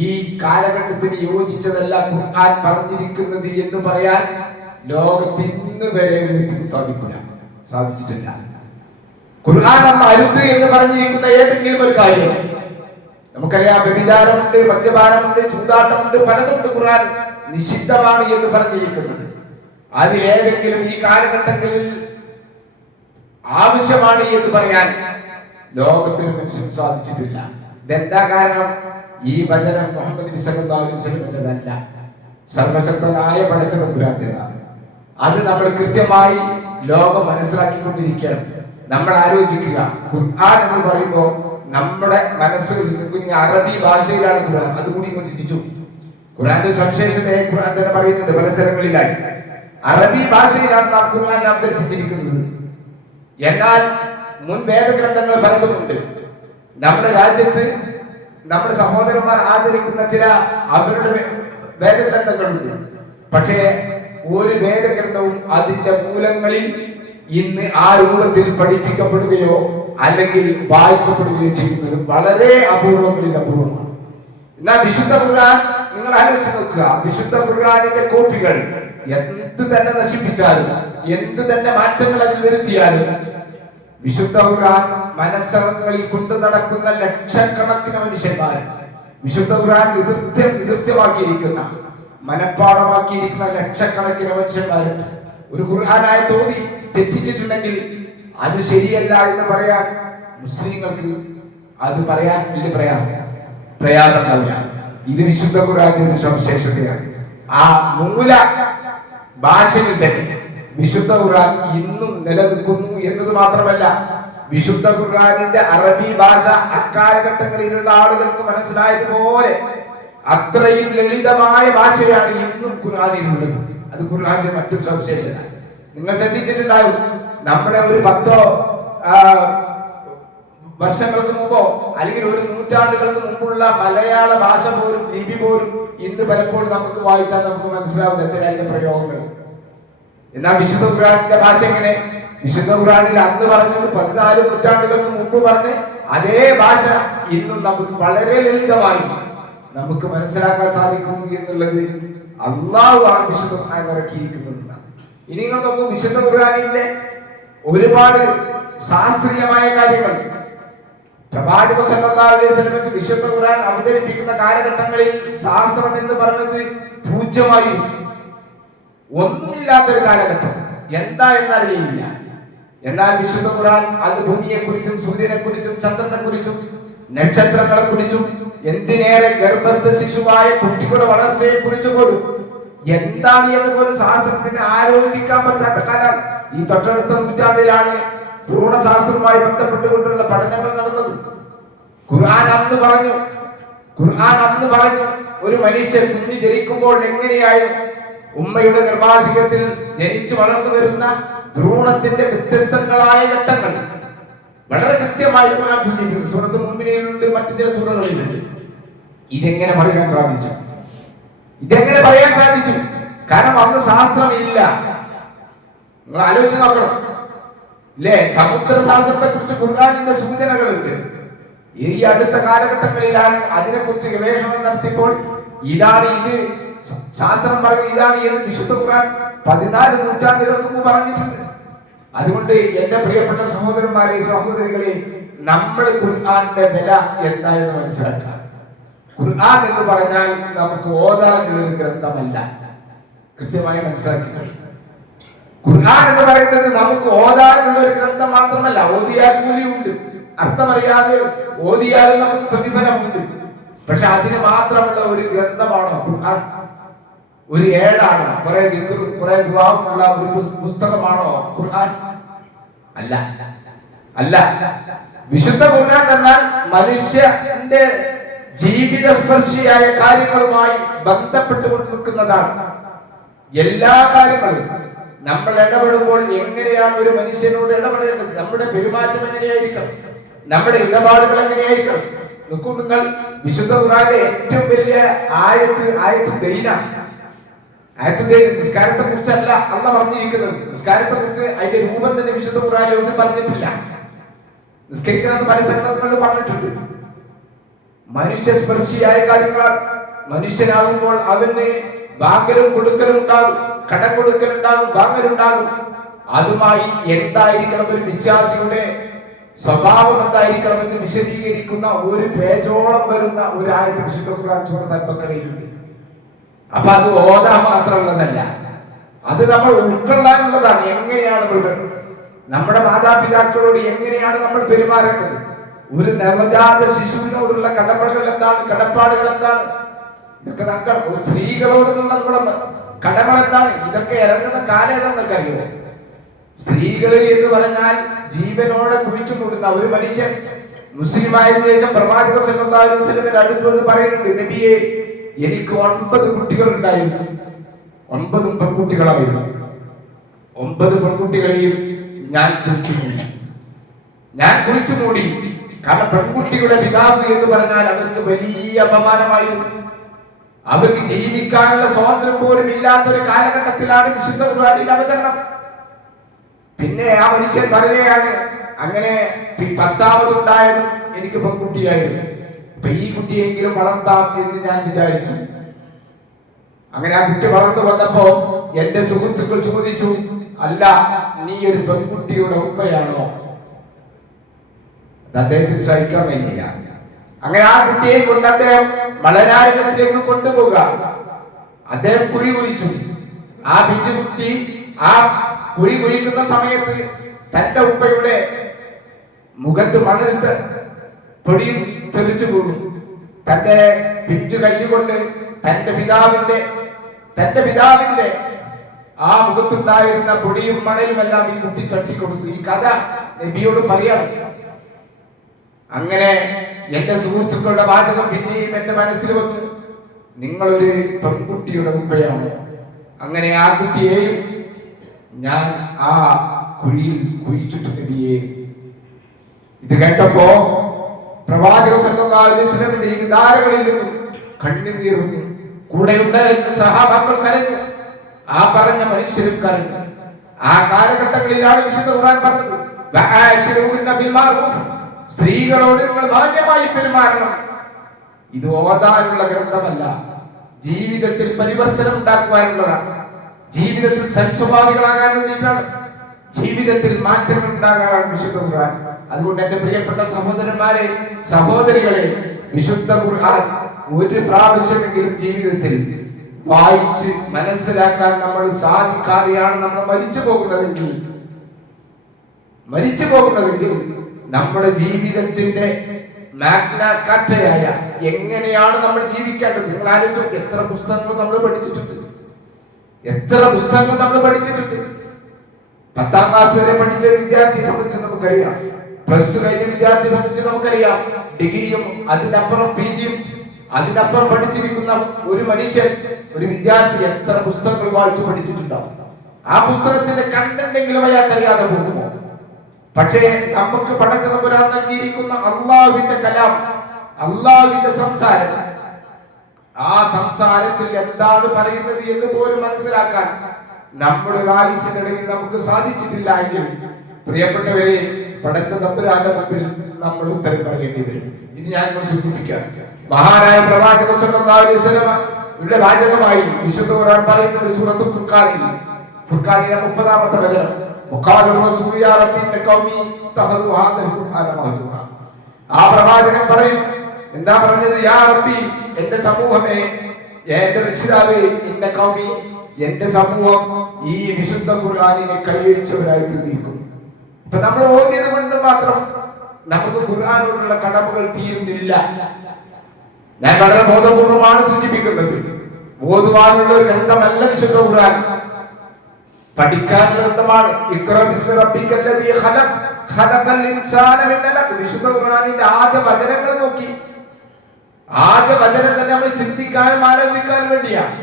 ഈ കാലഘട്ടത്തിന് യോജിച്ചതല്ല ഖുർആൻ പറഞ്ഞിരിക്കുന്നത് എന്ന് പറയാൻ ലോകത്തിന് വരെ ഒരു വ്യക്തിക്കും സാധിച്ചിട്ടില്ല. ഖുർആൻ അരുത് എന്ന് പറഞ്ഞിരിക്കുന്ന ഏതെങ്കിലും ഒരു കാര്യം, നമുക്കറിയാം, വ്യഭിചാരമുണ്ട്, മദ്യപാനമുണ്ട്, ചൂതാട്ടമുണ്ട്, പലതുണ്ട് ഖുർആൻ നിഷിദ്ധമാണ് എന്ന് പറഞ്ഞിരിക്കുന്നത്. അതിലേതെങ്കിലും ഈ കാലഘട്ടങ്ങളിൽ ആവശ്യമാണ് എന്ന് പറയാൻ ലോകത്തിന് മനുഷ്യൻ സാധിച്ചിട്ടില്ല. ഇതെന്താ കാരണം? ഈ വചനം മുഹമ്മദ് നബി സല്ലല്ലാഹു അലൈഹി വസല്ലമയുടേതല്ല, സർവശക്തനായ പടച്ച തമ്പുരാന്റേതാണ്. അത് നമ്മൾ കൃത്യമായി ലോകം മനസ്സിലാക്കിക്കൊണ്ടിരിക്കുകയാണ്. നമ്മൾ ആലോചിക്കുക, ഖുർആൻ എന്ന് പറയുമ്പോൾ നമ്മുടെ മനസ്സിൽ അറബി ഭാഷയിലാണ് ഖുർആൻ. അതുകൂടി നിങ്ങൾ ചിന്തിച്ചു. ഖുർആന്റെ സവിശേഷതയെ ഖുർആൻ തന്നെ പറയുന്നുണ്ട് പല സ്ഥലങ്ങളിലായി. അറബി ഭാഷയിലാണ് നാം ഖുർആൻ അവതരിപ്പിച്ചിരിക്കുന്നത്. എന്നാൽ മുൻ വേദഗ്രന്ഥങ്ങൾ പലതുമുണ്ട്. നമ്മുടെ രാജ്യത്ത് നമ്മുടെ സഹോദരന്മാർ ആദരിക്കുന്ന ചില അവരുടെ വേദഗ്രന്ഥങ്ങളുണ്ട്. പക്ഷേ ഒരു വേദഗ്രന്ഥവും അതിന്റെ മൂലങ്ങളിൽ ഇന്ന് ആ രൂപത്തിൽ പഠിപ്പിക്കപ്പെടുകയോ അല്ലെങ്കിൽ വായിക്കപ്പെടുകയോ ചെയ്യുന്നത് വളരെ അപൂർവമാണ്. എന്നാൽ വിശുദ്ധ ഖുർആൻ നിങ്ങൾ ആലോചിച്ച് നോക്കുക, വിശുദ്ധ ഖുർആനിന്റെ കോപ്പികൾ എന്ത് തന്നെ നശിപ്പിച്ചാലും എന്ത് തന്നെ മാറ്റങ്ങൾ അതിൽ വരുത്തിയാലും വിശുദ്ധ ഖുർആൻ മനസ്സകങ്ങളിൽ കൊണ്ടു നടക്കുന്ന ലക്ഷക്കണക്കിന് മനുഷ്യന്മാർ, വിശുദ്ധ ഖുർആൻ ദൃശ്യമാക്കിയിരിക്കുന്ന മനഃപ്പാടമാക്കിയിരിക്കുന്ന ലക്ഷക്കണക്കിന് മനുഷ്യന്മാരുണ്ട്. ഒരു ഖുർആനായ തോതി തെറ്റിച്ചിട്ടുണ്ടെങ്കിൽ അത് ശരിയല്ല എന്ന് പറയാൻ മുസ്ലിങ്ങൾക്ക് അത് പറയാൻ വലിയ പ്രയാസം ഉണ്ടാവില്ല. ഇത് വിശുദ്ധ ഖുർആന്റെ ഒരു സവിശേഷതയാണ്. ആ മൂല ഭാഷയിൽ തന്നെ വിശുദ്ധ ഖുർആൻ ഇന്നും നിലനിൽക്കുന്നു എന്നത് മാത്രമല്ല, വിശുദ്ധ ഖുർആനിന്റെ അറബി ഭാഷ അക്കാലഘട്ടങ്ങളിലുള്ള ആളുകൾക്ക് മനസ്സിലായതുപോലെ അത്രയും ലളിതമായ ഭാഷയാണ് ഇന്നും ഖുർആനിലുള്ളത്. അത് ഖുർആന്റെ മറ്റൊരു സവിശേഷത. നിങ്ങൾ ശ്രദ്ധിച്ചിട്ടുണ്ടാവും, നമ്മുടെ ഒരു 10 വർഷങ്ങൾക്ക് മുമ്പോ അല്ലെങ്കിൽ ഒരു നൂറ്റാണ്ടുകൾക്ക് മുമ്പുള്ള മലയാള ഭാഷ പോലും ലിപി പോലും ഇന്ന് പലപ്പോഴും നമുക്ക് വായിച്ചാൽ നമുക്ക് മനസ്സിലാവുന്ന ചില അതിന്റെ പ്രയോഗങ്ങൾ. എന്നാൽ വിശുദ്ധ ഖുർആനിന്റെ ഭാഷ എങ്ങനെ? വിശുദ്ധ ഖുർആനിൽ അന്ന് പറഞ്ഞത് 14 നൂറ്റാണ്ടുകൾക്ക് മുമ്പ് പറഞ്ഞ് അതേ ഭാഷ ഇന്നും നമുക്ക് വളരെ ലളിതമായി നമുക്ക് മനസ്സിലാക്കാൻ സാധിക്കുന്നു എന്നുള്ളത് അള്ളാഹു ആണ് വിശുദ്ധ ഖുർആൻ ഇറക്കിയിരിക്കുന്നത്. ഇനി നിങ്ങൾ നോക്കൂ, വിശുദ്ധ ഖുർആനിന്റെ ഒരുപാട് ശാസ്ത്രീയമായ കാര്യങ്ങൾ പ്രവാചക സല്ലല്ലാഹു അലൈഹി വസല്ലമക്ക് വിശുദ്ധ ഖുർആൻ അവതരിപ്പിക്കുന്ന കാലഘട്ടങ്ങളിൽ ശാസ്ത്രം എന്ന് പറയുന്നത് പൂജ്യമായിരുന്നു. ഒന്നുമില്ലാത്തൊരു കാലഘട്ടം, എന്താ എന്നറിയില്ല. എന്നാൽ വിശുദ്ധ ഖുർആൻ അത് ഭൂമിയെ കുറിച്ചും സൂര്യനെ കുറിച്ചും ചന്ദ്രനെ കുറിച്ചും നക്ഷത്രങ്ങളെ കുറിച്ചും എന്തിനേറെ ഗർഭസ്ഥ ശിശുവായ കുട്ടികളുടെ വളർച്ചയെ കുറിച്ച് പോലും എന്താണ് എന്ന് പോലും ശാസ്ത്രത്തിന് ആലോചിക്കാൻ പറ്റാത്ത കാലം. ഈ തൊട്ടടുത്ത നൂറ്റാണ്ടിലാണ് ഭ്രൂണശാസ്ത്രവുമായി ബന്ധപ്പെട്ടുകൊണ്ടുള്ള പഠനങ്ങൾ നടന്നത്. ഖുർആൻ അന്ന് പറഞ്ഞു ഒരു മനുഷ്യൻ കുഞ്ഞ് ജനിക്കുമ്പോൾ എങ്ങനെയായിരുന്നു ഉമ്മയുടെ ഗർഭാശയത്തിൽ ജനിച്ചു വളർന്നു വരുന്ന ഭ്രൂണത്തിന്റെ വ്യത്യസ്തങ്ങളായ ഘട്ടങ്ങൾ വളരെ കൃത്യമായി ഖുർആൻ സൂചിപ്പിക്കുന്നു. സൂറത്ത് മുഅ്മിനീനിലുണ്ട്, മറ്റു ചില സൂറകളിലുണ്ട്. ഇതെങ്ങനെ പറയാൻ സാധിച്ചു? കാരണം അന്ന് ശാസ്ത്രമില്ല. നിങ്ങൾ ആലോചിച്ച് നോക്കണം അല്ലേ? സമുദ്രശാസ്ത്രത്തെ കുറിച്ച് ഖുർആനിന്റെ സൂചനകളുണ്ട്. ഈ അടുത്ത കാലഘട്ടങ്ങളിലാണ് അതിനെക്കുറിച്ച് ഗവേഷണം നടത്തിയപ്പോൾ ഇതാണ് ഇത് ശാസ്ത്രം പറഞ്ഞു, ഇതാണ് എന്ന് വിശുദ്ധ ഖുർആൻ 14 നൂറ്റാണ്ടുകൾക്ക് മുമ്പ് പറഞ്ഞിട്ടുണ്ട്. അതുകൊണ്ട് എന്റെ പ്രിയപ്പെട്ട സഹോദരന്മാരെ, സഹോദരികളെ, നമ്മൾ ഖുർആന്റെ വില എന്തായെന്ന് മനസ്സിലാക്കാം. ഖുർആൻ എന്ന് പറഞ്ഞാൽ നമുക്ക് ഓതാനുള്ള ഒരു ഗ്രന്ഥമല്ല. കൃത്യമായി മനസ്സിലാക്കുക. ഖുർആൻ എന്ന് പറയുന്നത് നമുക്ക് ഓതാനുള്ള ഒരു ഗ്രന്ഥം മാത്രമല്ല. ഓതിയാൽ കൂലിയുണ്ട്, അർത്ഥമറിയാതെ ഓതിയാലും നമുക്ക് പ്രതിഫലമുണ്ട്. പക്ഷെ അതിന് മാത്രമുള്ള ഒരു ഗ്രന്ഥമാണോ ഖുർആൻ? ഒരു ഏടാണോ? കുറെ ദിക്റും കുറെ ദുആഉമുള്ള ഒരു പുസ്തകമാണോ ഖുർആൻ? അല്ല. വിശുദ്ധ ഖുർആൻ എന്നാൽ മനുഷ്യന്റെ ജീവിത സ്പർശിയായ കാര്യങ്ങളുമായി ബന്ധപ്പെട്ടുകൊണ്ട് നിൽക്കുന്നതാണ്. എല്ലാ കാര്യങ്ങളും നമ്മൾ ഇടപെടുമ്പോൾ എങ്ങനെയാണ് ഒരു മനുഷ്യനോട് ഇടപെടേണ്ടത്, നമ്മുടെ പെരുമാറ്റം എങ്ങനെയായിരിക്കണം, നമ്മുടെ ഇടപാടുകൾ എങ്ങനെയായിരിക്കണം. നോക്കൂ നിങ്ങൾ, വിശുദ്ധ ഖുർആനിലെ ഏറ്റവും വലിയ ആയത്ത് ദൈനാണ്. നിസ്കാരത്തെ കുറിച്ചല്ല അല്ല പറഞ്ഞിരിക്കുന്നത്. നിസ്കാരത്തെ കുറിച്ച് അതിന്റെ രൂപം തന്നെ വിശുദ്ധ ഖുർആനിൽ ഒന്നും പറഞ്ഞിട്ടില്ല. നിസ്കരിക്കണമെന്ന് പല സ്ഥലങ്ങളിൽ പറഞ്ഞിട്ടുണ്ട്. മനുഷ്യസ്പർശിയായ കാര്യങ്ങളാണ്. മനുഷ്യനാകുമ്പോൾ അവന് വാങ്ങലും കൊടുക്കലും ഉണ്ടാകും, കടം കൊടുക്കലുണ്ടാകും, വാങ്ങലുണ്ടാകും. അതുമായി എന്തായിരിക്കണം ഒരു വിശ്വാസിയുടെ സ്വഭാവം എന്തായിരിക്കണം എന്ന് വിശദീകരിക്കുന്ന ഒരു പേജോളം വരുന്ന ഒരു ആയത്ത് വിശുദ്ധ ഖുർആൻ സൂറത്തുൽ അൽ-ബഖറയിലുണ്ട്. അപ്പൊ അത് ഓതാൻ മാത്രമുള്ളതല്ല, അത് നമ്മൾ ഉൾക്കൊള്ളാനുള്ളതാണ്. എങ്ങനെയാണ് നമ്മുടെ മാതാപിതാക്കളോട് എങ്ങനെയാണ് നമ്മൾ പെരുമാറേണ്ടത്, ഒരു നവജാത ശിശുവിനോടുള്ള കടപ്പാടുകൾ എന്താണ്, ഇതൊക്കെ നമുക്ക് സ്ത്രീകളോടുള്ള നമ്മുടെ കടമകൾ എന്താണ്, ഇതൊക്കെ ഇറങ്ങുന്ന കാലം ഏതാണെന്നൊക്കെ അറിയുമോ? സ്ത്രീകൾ എന്ന് പറഞ്ഞാൽ ജീവനോടെ കുഴിച്ചു മൂടുന്ന ഒരു മനുഷ്യൻ മുസ്ലിമായതിനു ശേഷം പ്രവാചക സല്ലല്ലാഹു അലൈഹി വസല്ലമയുടെ അടുത്ത് വന്ന് പറയുന്നുണ്ട്, നബിയെ, എനിക്ക് 9 കുട്ടികൾ ഉണ്ടായിരുന്നു. 9 പെൺകുട്ടികളായിരുന്നു. 9 പെൺകുട്ടികളെയും ഞാൻ കുഴിച്ചു മൂടി. കാരണം പെൺകുട്ടിയുടെ പിതാവ് എന്ന് പറഞ്ഞാൽ അവർക്ക് വലിയ അപമാനമായിരുന്നു. അവർക്ക് ജീവിക്കാനുള്ള സ്വാതന്ത്ര്യം പോലും ഇല്ലാത്തൊരു കാലഘട്ടത്തിലാണ് വിശുദ്ധ ഖുർആനിന്റെ അവതരണം. പിന്നെ ആ മനുഷ്യൻ പറയുകയാണ്, അങ്ങനെ 10ാമതുണ്ടായതും എനിക്ക് പെൺകുട്ടിയായിരുന്നു. അപ്പൊ ഈ കുട്ടിയെങ്കിലും വളർത്താം എന്ന് ഞാൻ വിചാരിച്ചു. അങ്ങനെ ആ കുട്ടി വളർന്നു വന്നപ്പോ എന്റെ സുഹൃത്തുക്കൾ ചോദിച്ചു, അല്ല, നീ ഒരു പെൺകുട്ടിയുടെ ഉപ്പയാണോ? അദ്ദേഹത്തിന് സഹിക്കാൻ കഴിഞ്ഞില്ല. അങ്ങനെ ആ കുട്ടിയെ കൊണ്ട് അദ്ദേഹം മലനാരണ്യത്തിലേക്ക് കൊണ്ടുപോകുക. അദ്ദേഹം കുഴി കുഴിച്ചു. ആ പിഞ്ചുകുട്ടി ആ കുഴി കുഴിക്കുന്ന സമയത്ത് തന്റെ ഉപ്പയുടെ മുഖത്ത് മണൽ പൊടിയും തെറിച്ചു പോകും. തന്റെ പിഞ്ചു കൈകൊണ്ട് തന്റെ പിതാവിന്റെ ആ മുഖത്തുണ്ടായിരുന്ന പൊടിയും മണലും എല്ലാം ഈ കുട്ടി തട്ടിക്കൊടുത്തു. ഈ കഥ നബിയോട് പറയാണ്. അങ്ങനെ എന്റെ സുഹൃത്തുക്കളുടെ വാചകം പിന്നെയും എന്റെ മനസ്സിൽ വന്നു, നിങ്ങളൊരു പെൺകുട്ടിയുടെ ഉപ്പയാണ്. അങ്ങനെ ആ കുട്ടിയെയും ഞാൻ ആ കുഴിയിൽ കുഴിച്ചിട്ടു നബിയെ. ഇത് കേട്ടപ്പോ പ്രവാചക സല്ലല്ലാഹു അലൈഹി വസല്ലമിന്റെ ഈ ധാരകളിൽ നിന്നും കണ്ണുനീർ വന്നു. കൂടെയുണ്ടായിരുന്ന സഹാബാക്കൾ കരഞ്ഞു. ആ പറഞ്ഞ മനുഷ്യരും കരഞ്ഞു. ആ കാലഘട്ടങ്ങളിലാണ് വിശുദ്ധ ഖുർആൻ പറഞ്ഞത്, വഅശിറുഹുന്ന ബിൽ മഅറൂഫ്, സ്ത്രീകളോട് നിങ്ങൾ മാന്യമായി പെരുമാറണം. ഇത് ഓതാനുള്ള ഗ്രന്ഥമല്ല, ജീവിതത്തിൽ പരിവർത്തനം ഉണ്ടാക്കുവാനുള്ളതാണ്. ജീവിതത്തിൽ സൽസ്വഭാവികളാകാൻ വേണ്ടിയിട്ടാണ്, ജീവിതത്തിൽ മാറ്റങ്ങൾ ഉണ്ടാകാനാണ് വിശുദ്ധ ഖുർആൻ. അതുകൊണ്ട് എന്റെ പ്രിയപ്പെട്ട സഹോദരന്മാരെ, സഹോദരികളെ, വിശുദ്ധ ഖുർആൻ ഒരു പ്രാവശ്യമെങ്കിലും ജീവിതത്തിൽ വായിച്ച് മനസ്സിലാക്കാൻ നമ്മൾ സാധിക്കാതെയാണ് നമ്മൾ മരിച്ചു പോകുന്നതെങ്കിൽ നമ്മുടെ ജീവിതത്തിന്റെ മാഗ്ന കാർട്ടയായ എങ്ങനെയാണ് നമ്മൾ ജീവിക്കേണ്ടത് നിങ്ങൾ ആലോചിച്ചു. എത്ര പുസ്തകങ്ങൾ നമ്മൾ പഠിച്ചിട്ടുണ്ട്. 10ാം ക്ലാസ് വരെ പഠിച്ച വിദ്യാർത്ഥിയെ സംബന്ധിച്ച് നമുക്കറിയാം. +2 കഴിഞ്ഞ വിദ്യാർത്ഥിയെ സംബന്ധിച്ച് നമുക്കറിയാം. ഡിഗ്രിയും അതിനപ്പുറം PGയും അതിനപ്പുറം പഠിച്ചിരിക്കുന്ന ഒരു മനുഷ്യൻ, ഒരു വിദ്യാർത്ഥി എത്ര പുസ്തകങ്ങൾ വായിച്ചു പഠിച്ചിട്ടുണ്ടാവും. ആ പുസ്തകത്തിന്റെ കണ്ടെങ്കിലും അയാൾക്കറിയാതെ പോകുമോ? പക്ഷേ നമുക്ക് പടച്ച തമ്പുരാൻ നൽകിയിരിക്കുന്ന അള്ളാഹുവിന്റെ കലാം, അള്ളാഹുവിന്റെ സംസാരം, ആ സംസാരത്തിൽ എന്താണ് പറയുന്നത് എന്ന് പോലും മനസ്സിലാക്കാൻ നമ്മുടെ ആയുസ്സിനിടയിൽ നമുക്ക് സാധിച്ചിട്ടില്ല എങ്കിൽ പ്രിയപ്പെട്ടവരെ, പടച്ച തമ്പുരാന്റെ മുമ്പിൽ നമ്മൾ ഉത്തരം പറയേണ്ടി വരും. ഇത് ഞാൻ സൂചിപ്പിക്കാം. മഹാനായ പ്രവാചക സല്ലല്ലാഹു അലൈഹി വസല്ലം ഇവിടെ വാചകമായി വിശുദ്ധ ഖുർആൻ പറയുന്നത് സൂറത്തുൽ ഫുർഖാനിൽ, ഫുർഖാനിലെ 30ാമത്തെ വചനം, വഖാല റസൂലു യാ റബ്ബി ഇന്ന ഖൗമി തഖദു ഹാദൽ ഖുർആന മഹ്ജൂറ. ആ പ്രവാചകൻ പറയും, എന്താ പറഞ്ഞത്? യാ റബ്ബി, എന്റെ സമൂഹമേ, എന്റെ രക്ഷിതാവേ, ഇന്ന ഖൗമി, എന്റെ സമൂഹം ഈ വിശുദ്ധ ഖുർആനിനെ കൈവരിച്ചവരായി തീർന്നിരിക്കുന്നു. ഇപ്പൊ നമ്മൾ ഓതിയത് കൊണ്ട് മാത്രം നമുക്ക് ഖുർആനോടുള്ള കടമകൾ തീരുന്നില്ല. ഞാൻ വളരെ ബോധപൂർവമാണ് സൂചിപ്പിക്കുന്നത്. ഓതുവാനുള്ള ഒരു ഗ്രന്ഥമല്ല വിശുദ്ധ ഖുർആൻ, പഠിക്കാനുള്ള ഗ്രന്ഥമാണ്. ഇഖ്റ ബിസ്മി റബ്ബിക്കല്ലദീ ഖലഖ് ഖലഖൽ ഇൻസാന മിൻ അലഖ്. വിശുദ്ധ ഖുർആനിന്റെ ആദ്യ വചനങ്ങൾ നോക്കി, ആദ്യ വചനം തന്നെ നമ്മൾ ചിന്തിക്കാനും ആലോചിക്കാനും വേണ്ടിയാണ്.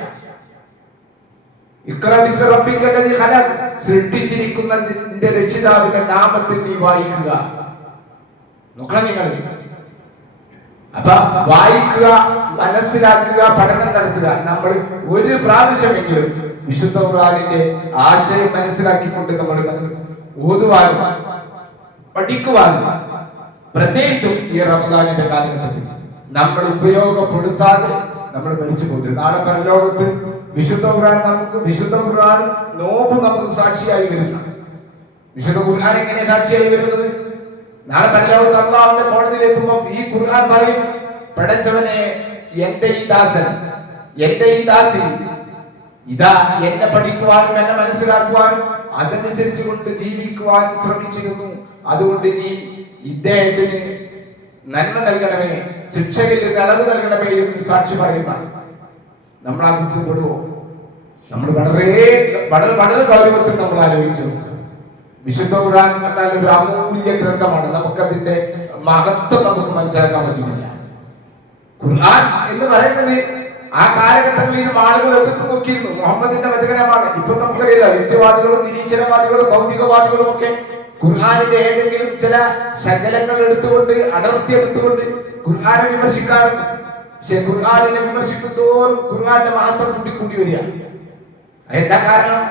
ഇഖ്റ ബിസ്മി റബ്ബിക്കല്ലദീ ഖലഖ്, സൃഷ്ടിച്ചിരിക്കുന്ന നിന്റെ രക്ഷിതാവിന്റെ നാമത്തിൽ നീ വായിക്കുക. നോക്കണം നിങ്ങൾ. അപ്പൊ വായിക്കുക, മനസ്സിലാക്കുക, പഠനം നടത്തുക. നമ്മൾ ഒരു പ്രാവശ്യമെങ്കിലും വിശുദ്ധ ഖുർആനിന്റെ ആശയം മനസ്സിലാക്കിക്കൊണ്ട് നമ്മൾ ഓതുവാനും പഠിക്കുവാനും, പ്രത്യേകിച്ചും ഈ റമദാനിന്റെ കാലഘട്ടത്തിൽ നമ്മൾ ഉപയോഗപ്പെടുത്താതെ നമ്മൾ മരിച്ചു പോകുന്നത്. നാളെ പരലോകത്ത് വിശുദ്ധ ഖുർആൻ നോമ്പ് നമുക്ക് സാക്ഷിയായി വരുന്ന, വിശുദ്ധ ഖുർആൻ എങ്ങനെ സാക്ഷിയായി വരുന്നത്? നാളെ പരലോകത്ത് അല്ലാഹുവിന്റെ കോടതിയിൽ എത്തുമ്പോൾ ഈ ഖുർആൻ പറയും, പടച്ചവനെ, എന്റെ ഈ ദാസൻ, എന്റെ ഈ ദാസി ഇതാ എന്നെ പഠിക്കുവാനും എന്നെ മനസ്സിലാക്കുവാനും അതനുസരിച്ച് കൊണ്ട് ജീവിക്കുവാനും ശ്രമിച്ചിരുന്നു. അതുകൊണ്ട് നീ ഇദ്ദേഹത്തിന് നന്മ നൽകണമേ, ശിക്ഷയിൽ നിന്ന് ഇളവ് നൽകണമേ എന്ന് സാക്ഷി പറയുന്ന നമ്മൾ ആ കുറിച്ച് പെടുവോ? നമ്മൾ വളരെ ഗൗരവത്തിൽ നമ്മൾ ആലോചിച്ചു നോക്കുക. വിശുദ്ധ ഖുർആൻ എന്നാൽ ഒരു അമൂല്യ ഗ്രന്ഥമാണ്. നമുക്കതിന്റെ മഹത്വം നമുക്ക് മനസ്സിലാക്കാൻ പറ്റുന്നില്ല. ഖുർആൻ എന്ന് പറയുന്നത് ആ കാലഘട്ടങ്ങളിലും ആളുകൾ എതിർത്ത് നോക്കിയിരുന്നു. മുഹമ്മദിന്റെ വചനമാണ്. ഇപ്പൊ നമുക്കറിയില്ല, യുക്തിവാദികളും നിരീശ്വരവാദികളും ഭൗതികവാദികളും ഒക്കെ ഖുർആനിന്റെ ഏതെങ്കിലും ചില ശകലങ്ങൾ എടുത്തുകൊണ്ട്, അടർത്തി എടുത്തുകൊണ്ട് ഖുർആനെ വിമർശിക്കാറുണ്ട്. പക്ഷെ ഖുർആനിനെ വിമർശിക്കുന്തോറും ഖുർആന്റെ മഹത്വം കൂടി വരിക. എന്താ കാരണം?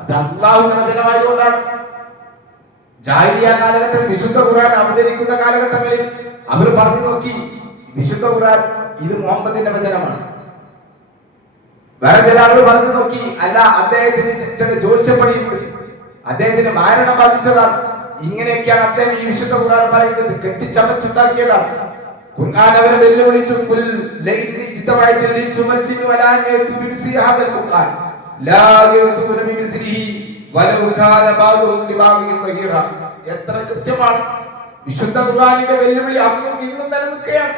അത് അല്ലാഹുവിന്റെ വചനമായതുകൊണ്ടാണ്. ജാഹിലിയ്യ കാലഘട്ടത്തിൽ വിശുദ്ധ ഖുർആൻ അവതരിക്കുന്ന കാലഘട്ടങ്ങളിൽ അവർ പറഞ്ഞു നോക്കി, വിശുദ്ധ ഖുർആൻ ഇത് മുഹമ്മദിന്റെ വചനമാണ്. വേറെ ചില ആളുകൾ പറഞ്ഞു നോക്കി, അല്ല അദ്ദേഹത്തിന് ചില ജ്യോത്സ്യപ്പണിയുണ്ട്, അദ്ദേഹത്തിന് മാരണം ബാധിച്ചതാണ്, ഇങ്ങനെയൊക്കെയാണ് അദ്ദേഹം ഈ വിശുദ്ധ ഖുർആൻ പറയുന്നത്, കെട്ടിച്ചമച്ചുണ്ടാക്കിയതാണ്. ഖുർആൻ അവരെ വെല്ലുവിളിച്ചു, കുൽ ലൈൻ ഇജ്തമഅത്തിൽ ഇൻസു വൽ ജിന്നു വലാ യഅതു ബിമിസ്ലി ഹാദൽ ഖുർആൻ ലാ യഅതുന ബിമിസ്ലിഹി വലൗ കാന ബഅദുഹും ലിബഅദിൻ ദഹീറ. എത്ര കൃത്യമാണ് വിശുദ്ധ ഖുർആനിന്റെ വെല്ലുവിളി അന്നും ഇന്നും നിലനിൽക്കുകയാണ്.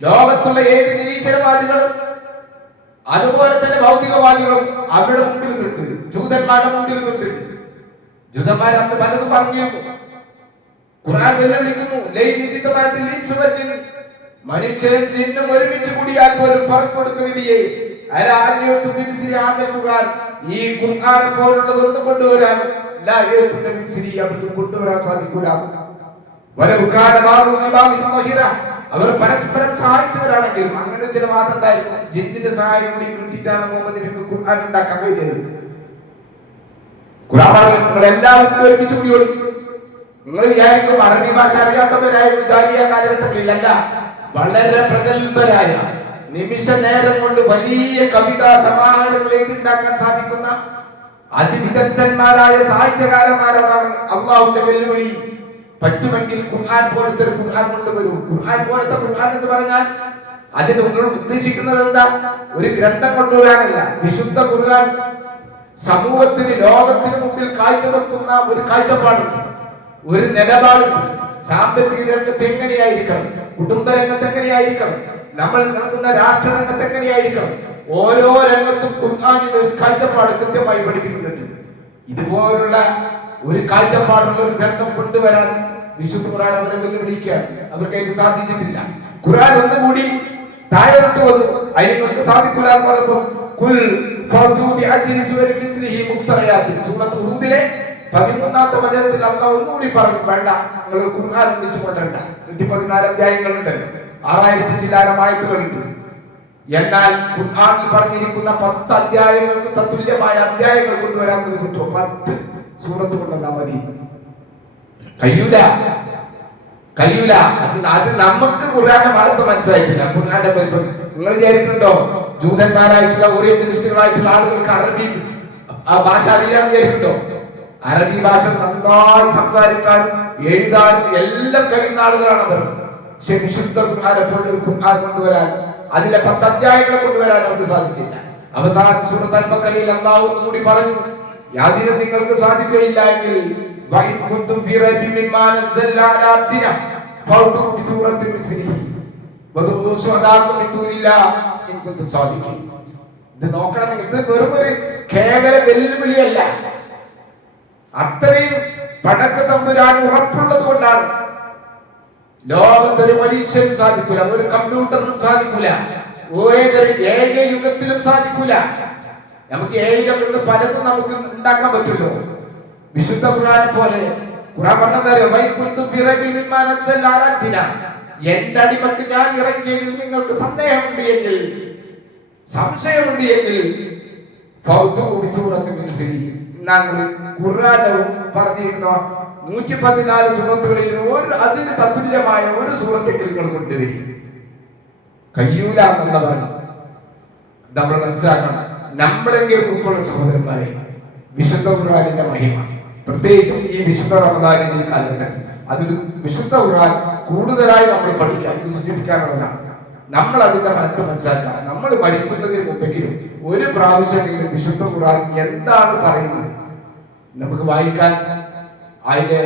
ലോകത്തുള്ള ഏത് നിരീശ്വരവാദികളും അതുപോലെ തന്നെ ഭൗതികവാദികളും അവരുടെ മുമ്പിൽ നിന്നുണ്ട്, ജൂതന്മാരുടെ മുമ്പിൽ നിന്നുണ്ട്. ജൂതന്മാർ അന്ന് പലതും പറഞ്ഞിരുന്നു. ഖുർആൻ വെല്ലുവിളിക്കുന്നു, മനുഷ്യനും ജിന്നും ഒരുമിച്ച് കൂടിയാൽ പോലും പറഞ്ഞുകൊടുക്കുന്നില്ലേ, ഈ ഖുർആനെ പോലുള്ളതൊന്നും കൊണ്ടുവരാൻ അവർക്ക് കൊണ്ടുവരാൻ സാധിക്കൂല. അവർ പരസ്പരം സഹായിച്ചവരാണെങ്കിലും അങ്ങനെ ചില വാദം ഉണ്ടായിരുന്നു, ജിന്നിന്റെ സഹായം കൂടി കിട്ടിയിട്ടാണ് മുഹമ്മദ് നബിക്ക് ഖുർആൻ ഉണ്ടാക്കാൻ കഴിയുന്നത്. ഖുർആൻ നിങ്ങളെല്ലാവരും ഒരുമിച്ച് കൂടിയോളും. നിങ്ങൾ വിചാരിക്കും അറബി ഭാഷ അറിയാത്തവരായിരുന്നു ജാഹിലിയ്യ കാലഘട്ടങ്ങളിൽ. അല്ല, വളരെ പ്രഗത്ഭരായ, നിമിഷ നേരം കൊണ്ട് വലിയ കവിതാ സമാഹാരങ്ങൾ എഴുതിണ്ടാക്കാൻ സാധിക്കുന്ന അതിവിദഗ്ധന്മാരായ സാഹിത്യകാരന്മാരാണ്. അള്ളാഹുവിന്റെ വെല്ലുവിളി, പറ്റുമെങ്കിൽ ഖുർആൻ പോലത്തെ ഒരു ഖുർആൻ കൊണ്ടുവരൂ. ഖുർആൻ പോലത്തെ ഖുർആൻ എന്ന് പറഞ്ഞാൽ അതിന് ഉദ്ദേശിക്കുന്നത് എന്താ? ഒരു ഗ്രന്ഥം കൊണ്ടുവരാനല്ല. വിശുദ്ധ ഖുർആൻ സമൂഹത്തിന്, ലോകത്തിന് മുമ്പിൽ കാഴ്ചവെക്കുന്ന ഒരു കാഴ്ചപ്പാടുണ്ട്, ഒരു നിലപാടുണ്ട്. സാമ്പത്തിക രംഗത്ത് എങ്ങനെയായിരിക്കണം, കുടുംബ രംഗത്ത് എങ്ങനെയായിരിക്കണം, നമ്മൾ നടക്കുന്ന രാഷ്ട്രരംഗത്ത് എങ്ങനെയായിരിക്കണം, ഓരോ രംഗത്തും ഖുർആനിൽ ഒരു കാഴ്ചപ്പാട് കൃത്യമായി പഠിപ്പിക്കുന്നുണ്ട്. ഇതുപോലുള്ള ഒരു കാഴ്ചപ്പാടുള്ള ഒരു ഗ്രന്ഥം കൊണ്ടുവരാൻ വിശുദ്ധ ഖുർആൻ അവരെ വെല്ലുവിളിക്കാൻ അവർക്ക് അതിന് സാധിച്ചിട്ടില്ല. ഖുർആൻ ഒന്നുകൂടി താഴോട്ട് വന്നു, അതിന് സാധിക്കില്ല എന്ന് പറഞ്ഞപ്പോൾ കുൽ ഫൗതു ബിഅശ്രി സൂറത്തി മിസ്ലിഹി മുഫ്തറയാത്തിൻ, സൂറത്ത് ഹൂദിലെ 13ാമത്തെ വചനത്തിൽ അല്ലാഹു ഒന്നുകൂടി പറഞ്ഞു, വേണ്ട, നിങ്ങൾ ഖുർആൻ ഒന്നിച്ചു കൊണ്ടല്ല. 114 അധ്യായങ്ങളുണ്ട്, 6000 ചില്ലാനം ആയത്തുകളുണ്ട്. എന്നാൽ ഖുർആനിൽ പറഞ്ഞിരിക്കുന്ന 10 അധ്യായങ്ങൾക്ക് തത്തുല്യമായ അധ്യായങ്ങൾ കൊണ്ടുവരാൻ പറ്റുമോ? 10 സൂറത്ത് കൊണ്ടുവന്നാൽ മതി. കഴിയൂല. അത് നമുക്ക് ഖുർആന്റെ മഹത്വം മനസ്സിലായിട്ടില്ല. ഖുർആന്റെ വലിപ്പം നിങ്ങൾ വിചാരിക്കുന്നുണ്ടോ? ജൂതന്മാരായിട്ടുള്ള ഓറിയന്റലിസ്റ്റുകളായിട്ടുള്ള ആളുകൾക്ക് അറബി ഭാഷ അറിയാൻ വിചാരിക്കുന്നുണ്ടോ? അറബി ഭാഷ നന്നായി സംസാരിക്കാനും എഴുതാനും എല്ലാം കഴിയുന്ന ആളുകളാണ് അവർ. പക്ഷെ വിശുദ്ധ ഖുർആനെ പോലൊരു ഖുർആൻ കൊണ്ടുവരാൻ, അതിലെ 10 അധ്യായങ്ങളെ കൊണ്ടുവരാൻ അവർക്ക് സാധിച്ചില്ല. അവസാന സൂറത്ത് അൽ-ബഖറയിൽ അല്ലാഹു കൂടി പറഞ്ഞു, യാതിനും നിങ്ങൾക്ക് സാധിക്കുകയില്ല എങ്കിൽ ഇത് നോക്കണം. നിങ്ങൾക്ക് വെറും ഒരു കേവല വെല്ലുവിളിയല്ല, അത്രയും പടക്ക തമ്പുരാൻ ഉറപ്പുള്ളത് കൊണ്ടാണ്. ലോകത്തൊരു മനുഷ്യനും സാധിക്കൂല, ഒരു കമ്പ്യൂട്ടറിനും സാധിക്കൂല, ഏക യുഗത്തിലും സാധിക്കൂല. നമുക്ക് ഏഴിലൊക്കെ പലതും നമുക്ക് ഉണ്ടാക്കാൻ പറ്റുമല്ലോ. വിശുദ്ധ ഖുർആനെ പോലെ ഖുർആൻ പറഞ്ഞതറിയോ? എന്റെ അടിമക്ക് ഞാൻ ഇറക്കിയതിൽ നിങ്ങൾക്ക് സന്ദേഹമുണ്ട് എങ്കിൽ, സംശയമുണ്ട് എങ്കിൽ ഖുർആനിൽ പറഞ്ഞിരിക്കുന്ന 114 സൂറത്തുകളിൽ അതിന് തത്തുല്യമായ ഒരു സൂറത്തെങ്കിലും നിങ്ങൾ കൊണ്ടുവരും. കഴിയൂല എന്നുള്ളതാണ് നമ്മൾ മനസ്സിലാക്കണം. നമ്മളെങ്കിലും ഉൾക്കൊള്ളുന്ന സഹോദരന്മാരെ, വിശുദ്ധ ഖുർആനിന്റെ മഹിമ, പ്രത്യേകിച്ചും ഈ വിശുദ്ധ റമദാനിന്റെ കാലഘട്ടം, അതിൽ വിശുദ്ധ ഖുർആൻ കൂടുതലായി നമ്മൾ പഠിക്കാൻ, സൂചിപ്പിക്കാനുള്ളതാണ്. നമ്മൾ അതിന്റെ മഹത്വം മനസ്സിലാക്കുക. നമ്മൾ മരിക്കുന്നതിന് മുമ്പെങ്കിലും ഒരു പ്രാവശ്യമെങ്കിലും വിശുദ്ധ ഖുർആൻ എന്താണ് പറയുന്നത് നമുക്ക് വായിക്കാൻ. അതിന്റെ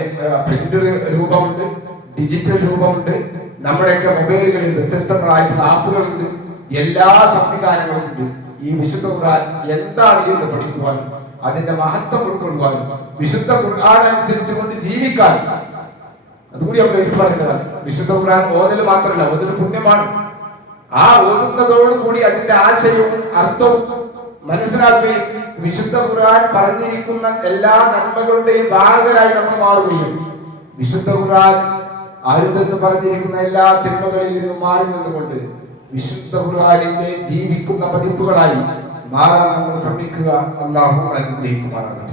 പ്രിന്റഡ് രൂപമുണ്ട്, ഡിജിറ്റൽ രൂപമുണ്ട്, നമ്മുടെയൊക്കെ മൊബൈലുകളിൽ വ്യത്യസ്തങ്ങളായിട്ടുള്ള ആപ്പുകളുണ്ട്, എല്ലാ സംവിധാനങ്ങളും ഉണ്ട്. ഈ വിശുദ്ധ ഖുർആൻ എന്താണ് എന്ന് പഠിക്കുവാനും അതിന്റെ മഹത്വം ഉൾക്കൊള്ളുവാനും വിശുദ്ധ ഖുർആൻ അനുസരിച്ച് കൊണ്ട് ജീവിക്കാൻ, അതുകൂടി നമ്മൾ എടുത്തു പറയേണ്ടതാണ്. വിശുദ്ധ ഖുർആൻ ഓതൽ മാത്രമല്ല, ഓതൽ പുണ്യമാണ്. ആ ഓതുന്നതോടുകൂടി അതിന്റെ ആശയവും അർത്ഥവും മനസ്സിലാക്കുകയും വിശുദ്ധ ഖുർആൻ പറഞ്ഞിരിക്കുന്ന എല്ലാ നന്മകളുടെയും ഭാഗരായി നമ്മൾ മാറുകയും വിശുദ്ധ ഖുർആൻ അരുതെന്ന് പറഞ്ഞിരിക്കുന്ന എല്ലാ തിന്മകളിൽ നിന്നും മാറി നിന്നുകൊണ്ട് വിശുദ്ധ ഖുർആനിന്റെ ജീവിക്കുന്ന പതിപ്പുകളായി മാറാൻ നമ്മൾ ശ്രമിക്കുക. അല്ലാഹു അനുഗ്രഹിക്കുമാറാകട്ടെ.